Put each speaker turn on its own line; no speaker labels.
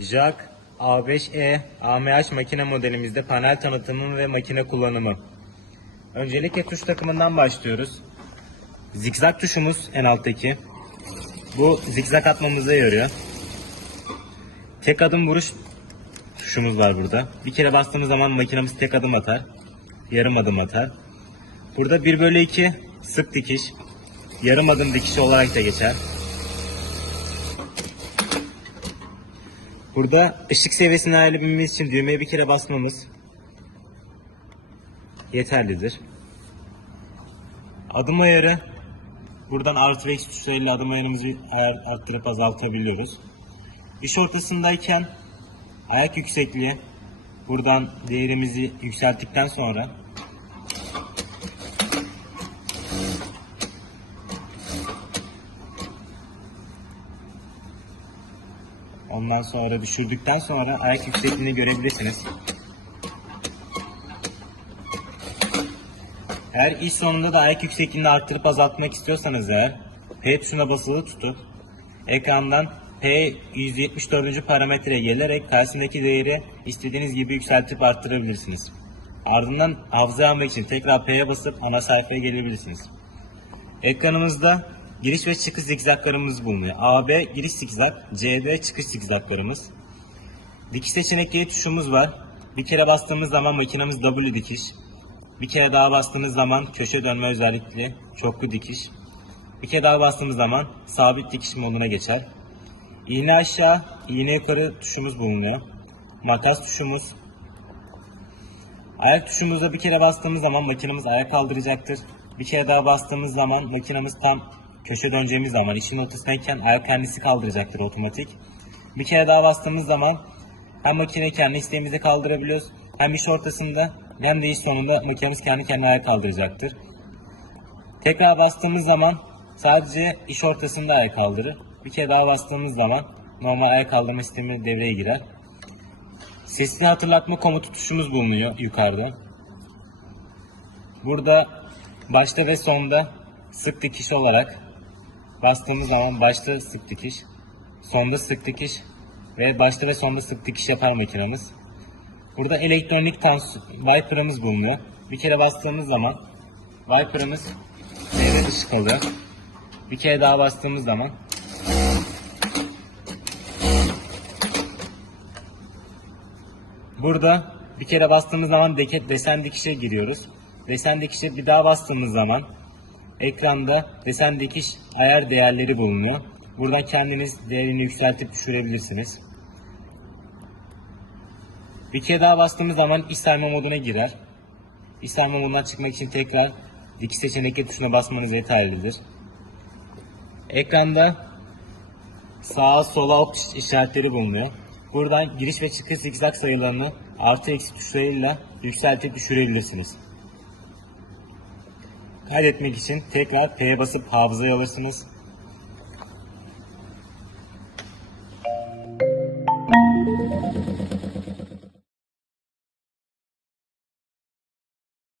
JAK A5E AMH makine modelimizde panel tanıtımı ve makine kullanımı. Öncelikle tuş takımından başlıyoruz. Zikzak tuşumuz en alttaki. Bu zikzak atmamıza yarıyor. Tek adım vuruş tuşumuz var burada. Bir kere bastığımız zaman makinemiz tek adım atar. Yarım adım atar. Burada 1 bölü 2 sık dikiş. Yarım adım dikiş olarak da geçer. Burada ışık seviyesini ayarlayabilmemiz için düğmeye bir kere basmamız yeterlidir. Adım ayarı buradan artı ve eksi tuşlarıyla adım ayarımızı ayar, arttırıp azaltabiliyoruz. İş ortasındayken ayak yüksekliği buradan değerimizi yükselttikten sonra Ondan sonra düşürdükten sonra ayak yüksekliğini görebilirsiniz. Eğer iş sonunda da ayak yüksekliğini arttırıp azaltmak istiyorsanız eğer P tuşuna basılı tutup ekrandan P 174. parametreye gelerek karşısındaki değeri istediğiniz gibi yükseltip arttırabilirsiniz. Ardından hafıza almak için tekrar P'ye basıp ana sayfaya gelebilirsiniz. Ekranımızda giriş ve çıkış zikzaklarımız bulunuyor. AB giriş zikzak, CB çıkış zikzaklarımız. Dikiş seçenekleri tuşumuz var. Bir kere bastığımız zaman makinemiz W dikiş. Bir kere daha bastığımız zaman köşe dönme özellikli çoklu dikiş. Bir kere daha bastığımız zaman sabit dikiş moduna geçer. İğne aşağı, iğne yukarı tuşumuz bulunuyor. Makas tuşumuz. Ayak tuşumuza bir kere bastığımız zaman makinemiz ayak kaldıracaktır. Bir kere daha bastığımız zaman makinemiz tam köşe döneceğimiz zaman işin ortasındayken ayak kendisi kaldıracaktır otomatik. Bir kere daha bastığımız zaman hem makine kendi isteğimizi kaldırabiliyoruz hem iş ortasında hem de iş sonunda makinemiz kendi kendine ayak kaldıracaktır. Tekrar bastığımız zaman sadece iş ortasında ayak kaldırır. Bir kere daha bastığımız zaman normal ayak kaldırma sistemi devreye girer. Sesli hatırlatma komutu tuşumuz bulunuyor yukarıda. Burada başta ve sonda sık dikiş olarak bastığımız zaman başta sık dikiş, sonda sık dikiş ve başta ve sonda sık dikiş yapar makinamız. Burada elektronik tans wiper'ımız bulunuyor. Bir kere bastığımız zaman wiper'ımız devre dışı kalıyor. Bir kere daha bastığımız zaman Burada bir kere bastığımız zaman desen dikişe giriyoruz. Desen dikişe bir daha bastığımız zaman ekranda desen dikiş ayar değerleri bulunuyor. Buradan kendiniz değerini yükseltip düşürebilirsiniz. Bir kere daha bastığımız zaman iş moduna girer. İş modundan çıkmak için tekrar dikiş seçenekli tuşuna basmanız yeterlidir. Ekranda sağa sola ok işaretleri bulunuyor. Buradan giriş ve çıkış zikzak sayılarını artı eksi tuşlarıyla yükseltip düşürebilirsiniz kaydetmek için tekrar P'ye basıp hafızaya alırsınız.